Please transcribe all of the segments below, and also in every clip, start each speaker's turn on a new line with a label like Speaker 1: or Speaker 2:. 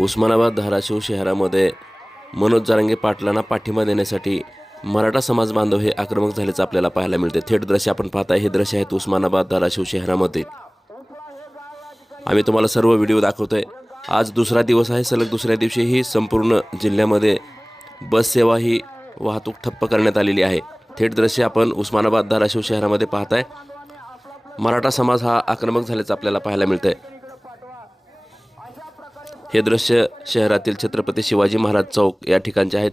Speaker 1: उस्मानाबाद धाराशिव शहरामध्ये मनोज जारंगे पाटलांना पाठिंबा देण्यासाठी मराठा समाज बांधव हे आक्रमक झाल्याचं आपल्याला पाहायला मिळते. थेट दृश्य आपण पाहताय. हे दृश्य आहेत उस्मानाबाद धाराशिव शहरामध्ये. आम्ही तुम्हाला सर्व व्हिडिओ दाखवतोय. आज दुसरा दिवस आहे. सलग दुसऱ्या दिवशीही संपूर्ण जिल्ह्यामध्ये बस सेवा ही वाहतूक ठप्प करण्यात आलेली आहे. थेट दृश्य आपण उस्मानाबाद धाराशिव शहरामध्ये पाहताय. मराठा समाज हा आक्रमक झाल्याचं आपल्याला पाहायला मिळतंय. हे दृश्य शहरातील छत्रपती शिवाजी महाराज चौक या ठिकाणचे आहेत.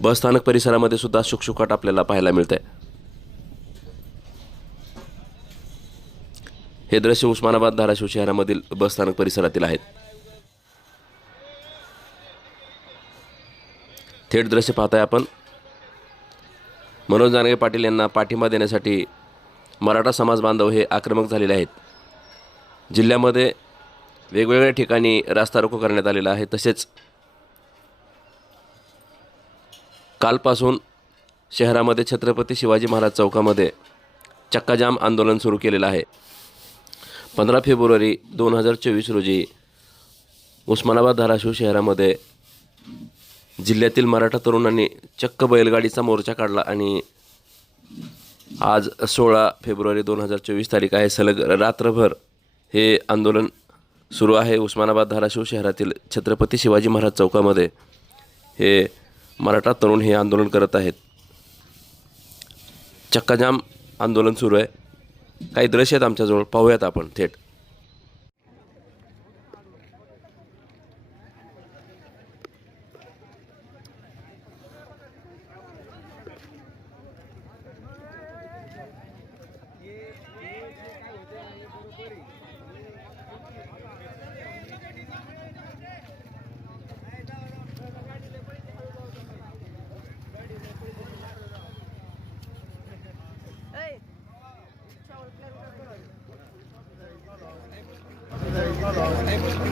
Speaker 1: बस स्थानक परिसरामध्ये सुद्धा शुकशुकाट आपल्याला पाहायला मिळत आहे हे दृश्य उस्मानाबाद धाराशिव शहरामधील बस स्थानक परिसरातील आहेत. थेट दृश्य पाहताय आपण. मनोज जानगे पाटील यांना पाठिंबा देण्यासाठी मराठा समाज बांधव हे आक्रमक झालेले आहेत. जिल्ह्यामध्ये वेगवेगळ्या ठिकाणी रास्ता रोको करण्यात आलेला आहे. तसेच कालपासून शहरामध्ये छत्रपती शिवाजी महाराज चौकामध्ये चक्काजाम आंदोलन सुरू केलेलं आहे. पंधरा फेब्रुवारी दोन हजार चोवीस रोजी उस्मानाबाद धाराशिव शहरामध्ये जिल्ह्यातील मराठा तरुणांनी चक्क बैलगाडीचा मोर्चा काढला आणि आज सोळा फेब्रुवारी दोन हजार चोवीस तारीख आहे. सलग रात्रभर हे आंदोलन सुरू आहे उस्मानाबाद धाराशिव शहरातील छत्रपती शिवाजी महाराज चौकामध्ये. हे मराठा तरुण हे आंदोलन करत आहेत. चक्काजाम आंदोलन सुरू आहे. काही दृश्य आहेत आमच्याजवळ. पाहूयात आपण थेट. अरे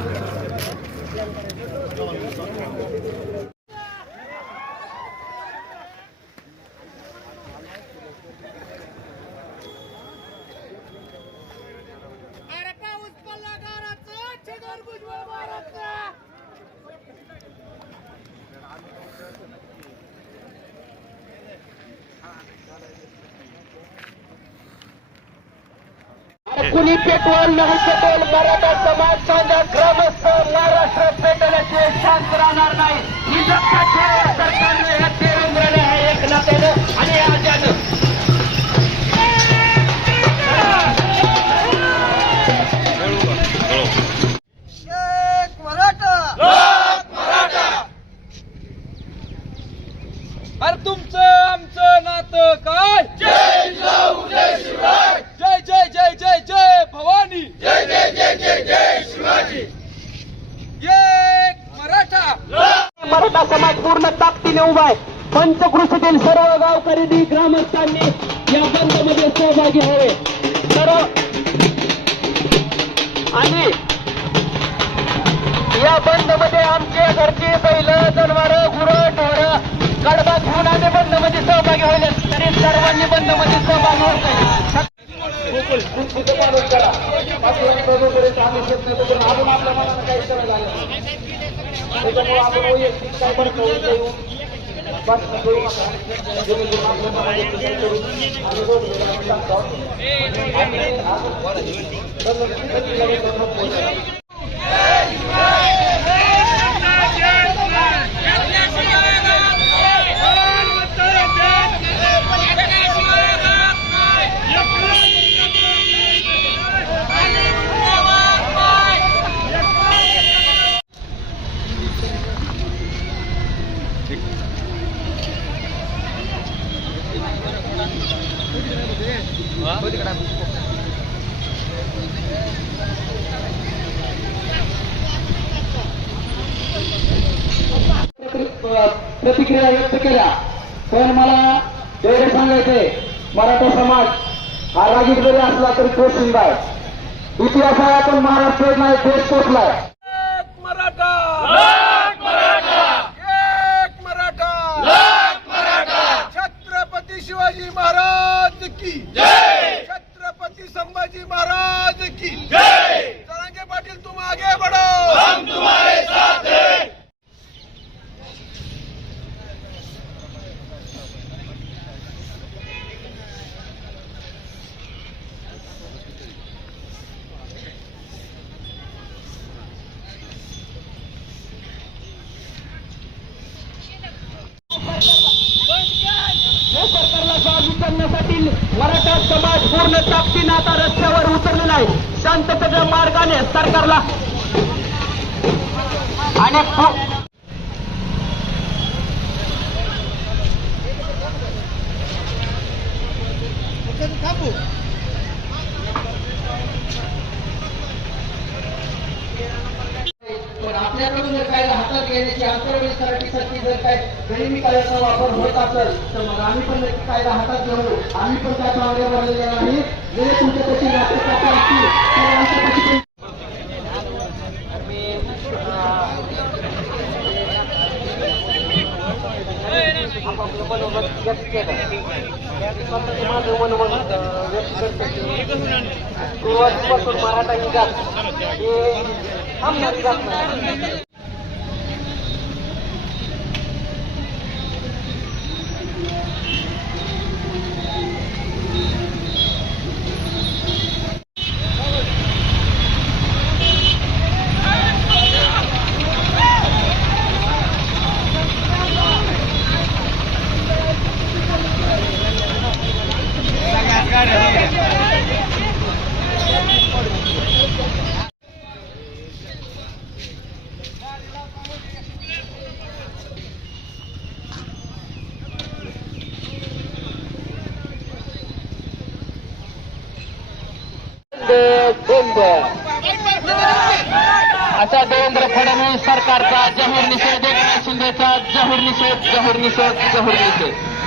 Speaker 2: कुणी पेटवल नाही पेटवल मराठा समाज सांगा ग्रामस्थ महाराष्ट्रात पेटवल्याचे शांत राहणार नाही. ही लक्षात ठेवा सरकारने हे ठेवून राहिले आहे एक नात्यानं आणि आजानं
Speaker 3: अरे तुमचं आमचं नातं काय? जय जय जय जय जय भवानी. जय जय जय
Speaker 4: जय जय शिवाजी.
Speaker 3: एक मराठा.
Speaker 2: मराठा समाज पूर्ण ताकदीने उभा आहे. पंचकृषीतील सर्व गावकऱ्यांनी ग्रामस्थांनी या बंदमध्ये सहभागी व्हावे. सर्व. आणि या बंदमध्ये आमचे घरची बैल जनावर गुरं ढोर कडबा घेऊन आम्ही बंदमध्ये सहभागी होईल तरी सर्वांनी बंदमध्ये सहभागी होत देखील तिथं पालन करा. बाकी यांचा जोपर्यंत आम्ही शकत. नाही तोपर्यंत आपण आपल्या मनानं काही करायला त्याच्यामुळे आपण वैयक्तिक काय बरं करून देऊ. आणि प्रतिक्रिया व्यक्त केल्या. पण मला एवढे सांगायचे मराठा समाज हा रागीट जरी असला तरी तो शिंदा आहे. इतिहास आहे आपण महाराष्ट्र नाही देश पोचलाय
Speaker 3: एक मराठा एक मराठा एक मराठा छत्रपती शिवाजी महाराज की। जय! छत्रपती संभाजी महाराज की। जय! जरांगे पाटील तुम आगे
Speaker 2: ताकदीन मराठा समाज पूर्ण ताकदीनं आता रस्त्यावर उतरलेला आहे. शांततेच्या मार्गाने सरकारला आणि पु- पण आपल्याकडून जर काही हातात घेण्याची आंतरविस्तारासाठी जर काय गनिमी कायद्याचा वापर होत असेल तर मग आम्ही पण नक्की कायदा हातात घेऊ आम्ही पण त्या मागे भरलेले नाही. जरी तुमच्यापाशी नाटक असतील तर व्यक्त केलं माझं
Speaker 4: व्यक्त सुरुवातीपासून
Speaker 2: मराठा ही जात
Speaker 4: हे
Speaker 2: थांबणारी जात नाही. बंद असा देवेंद्र फडणवीस सरकारचा जाहीर निषेध एकनाथ शिंदेचा जाहीर निषेध जाहीर निषेध जाहीर निषेध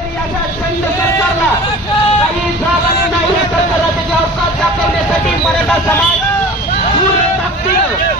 Speaker 2: तरी अशा छंद सरकारला काही जागा नाही हे सरकारला त्याची अवकाश दाखवण्यासाठी मराठा समाज पूर्ण ताकदीनं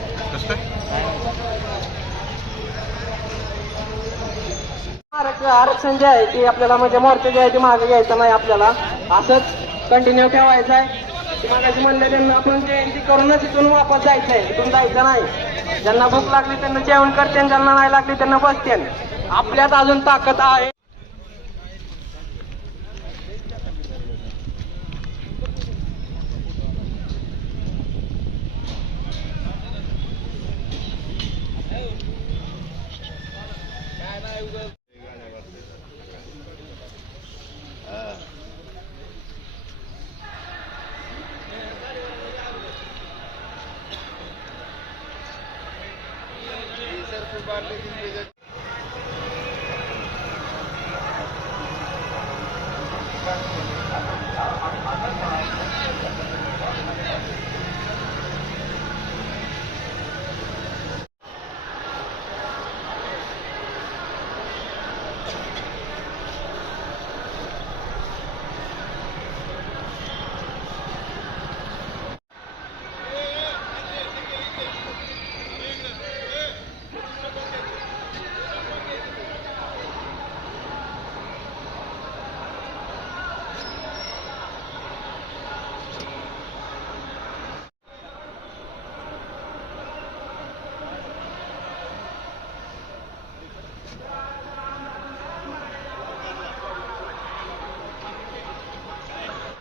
Speaker 4: आरक्षण आरक्षण जे आहे ते आपल्याला म्हणजे मोर्चे जे आहे ते मागे घ्यायचं नाही आपल्याला. असंच कंटिन्यू ठेवायचं आहे. ते म्हणलं म्हणले त्यांना आपण जयंती करूनच इथून वापस जायचं आहे. इथून जायचं नाही. ज्यांना भूक लागली त्यांना जेवण करते ज्यांना नाही लागली त्यांना बसते. आपल्यात अजून ताकद आहे. उभारले